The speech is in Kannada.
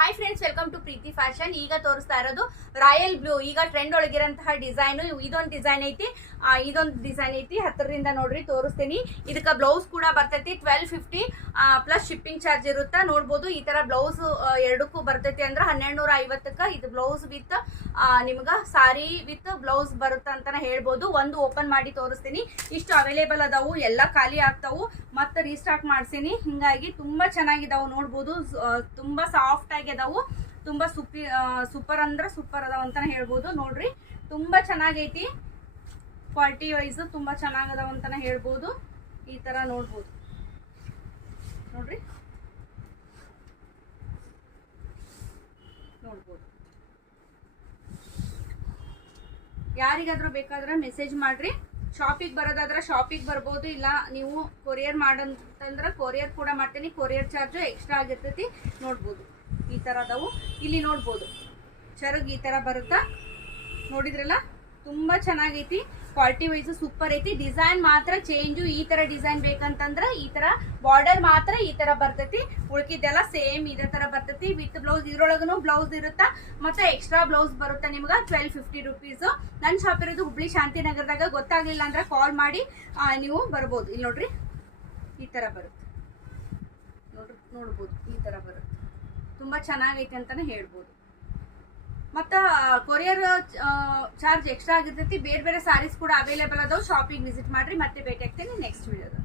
Hi friends, welcome to Preethi fashion. ಈಗ ತೋರಿಸ್ತಾ ಇರೋದು ರಾಯಲ್ ಬ್ಲೂ. ಈಗ ಟ್ರೆಂಡ್ ಒಳಗಿರಂತಹ ಡಿಸೈನ್. ಇದೊಂದು ಡಿಸೈನ್ ಐತಿ, ಹತ್ತಿರದಿಂದ ನೋಡ್ರಿ ತೋರಿಸ್ತೀನಿ. ಇದಕ್ಕೆ ಬ್ಲೌಸ್ ಕೂಡ ಬರ್ತೈತಿ. 1250 ಪ್ಲಸ್ ಶಿಪ್ಪಿಂಗ್ ಚಾರ್ಜ್ ಇರುತ್ತೆ. ನೋಡ್ಬೋದು ಈ ತರ ಬ್ಲೌಸ್ ಎರಡಕ್ಕೂ ಬರ್ತೈತಿ ಅಂದ್ರೆ 1250. ಇದು ಬ್ಲೌಸ್ ವಿತ್ ನಿಮ್ಗೆ ಸಾರಿ ವಿತ್ ಬ್ಲೌಸ್ ಬರುತ್ತೆ ಅಂತಾನೆ ಹೇಳ್ಬೋದು. ಒಂದು ಓಪನ್ ಮಾಡಿ ತೋರಿಸ್ತೀನಿ. ಇಷ್ಟು ಅವೈಲೇಬಲ್ ಅದಾವು, ಎಲ್ಲ ಖಾಲಿ ಆಗ್ತಾವು, ಮತ್ತೆ ರೀಸ್ಟಾಕ್ ಮಾಡ್ತೀನಿ. ಹಿಂಗಾಗಿ ತುಂಬಾ ಚೆನ್ನಾಗಿದಾವು. ನೋಡ್ಬೋದು ತುಂಬಾ ಸಾಫ್ಟ್ ಆಗಿ ಅದಾವು, ತುಂಬಾ ಸೂಪರ್ ಅಂದ್ರೆ ಸೂಪರ್ ಅದಾವ ಅಂತಾನೆ ಹೇಳ್ಬೋದು. ನೋಡ್ರಿ ತುಂಬಾ ಚೆನ್ನಾಗೈತಿ. ಕ್ವಾಲಿಟಿ ವೈಸ್ ತುಂಬಾ ಚೆನ್ನಾಗದಾವ ಅಂತಾನೆ ಹೇಳ್ಬೋದು. ಈ ತರ ನೋಡ್ಬೋದು ನೋಡ್ರಿ, ನೋಡ್ಬೋದು. ಯಾರಿಗಾದ್ರೂ ಬೇಕಾದ್ರೆ ಮೆಸೇಜ್ ಮಾಡ್ರಿ. ಶಾಪಿಗೆ ಬರೋದಾದ್ರೆ ಶಾಪಿಗೆ ಬರ್ಬೋದು, ಇಲ್ಲ ನೀವು ಕೊರಿಯರ್ ಮಾಡಂತಂದ್ರೆ ಕೊರಿಯರ್ ಕೂಡ ಮಾಡ್ತೀನಿ. ಕೊರಿಯರ್ ಚಾರ್ಜ್ ಎಕ್ಸ್ಟ್ರಾ ಆಗಿರ್ತೈತಿ. ನೋಡ್ಬೋದು ಈ ತರ ಅದಾವು. ಇಲ್ಲಿ ನೋಡ್ಬೋದು ಚರಗ್ ಈ ತರ ಬರುತ್ತಾ, ನೋಡಿದ್ರಲ್ಲ ತುಂಬಾ ಚೆನ್ನಾಗೈತಿ. ಕ್ವಾಲಿಟಿ ವೈಸ್ ಸೂಪರ್ ಐತಿ. ಡಿಸೈನ್ ಮಾತ್ರ ಚೇಂಜು. ಈ ತರ ಡಿಸೈನ್ ಬೇಕಂತಂದ್ರೆ ಈ ತರ ಬಾರ್ಡರ್ ಮಾತ್ರ ಈ ತರ ಬರ್ತೈತಿ. ಉಳ್ಕಿದ್ದೆಲ್ಲ ಸೇಮ್ ಇದೇ ತರ ಬರ್ತೈತಿ ವಿತ್ ಬ್ಲೌಸ್. ಇದ್ರೊಳಗನು ಬ್ಲೌಸ್ ಇರುತ್ತಾ, ಮತ್ತೆ ಎಕ್ಸ್ಟ್ರಾ ಬ್ಲೌಸ್ ಬರುತ್ತೆ ನಿಮ್ಗೆ 1250 ರುಪೀಸ್. ನನ್ನ ಶಾಪ್ ಇರೋದು ಹುಬ್ಳಿ ಶಾಂತಿನಗರದಾಗ. ಗೊತ್ತಾಗ್ಲಿಲ್ಲ ಅಂದ್ರೆ ಕಾಲ್ ಮಾಡಿ ನೀವು ಬರ್ಬೋದು. ಇಲ್ಲಿ ನೋಡ್ರಿ ಈ ತರ ಬರುತ್ತೆ, ನೋಡ್ಬೋದು ಈ ತರ ಬರುತ್ತೆ. ತುಂಬಾ ಚೆನ್ನಾಗೈತೆ ಅಂತಾನೆ ಹೇಳ್ಬೋದು. ಮತ್ತು ಕೊರಿಯರ್ ಚಾರ್ಜ್ ಎಕ್ಸ್ಟ್ರಾ ಆಗಿರ್ತೈತಿ. ಬೇರೆ ಬೇರೆ ಸಾರೀಸ್ ಕೂಡ ಅವೈಲೇಬಲ್ ಅದಾವ. ಶಾಪಿಂಗ್ ವಿಸಿಟ್ ಮಾಡ್ರಿ. ಮತ್ತೆ ಭೇಟಿ ಆಗ್ತೀನಿ ನೆಕ್ಸ್ಟ್ ವಿಡಿಯೋದ.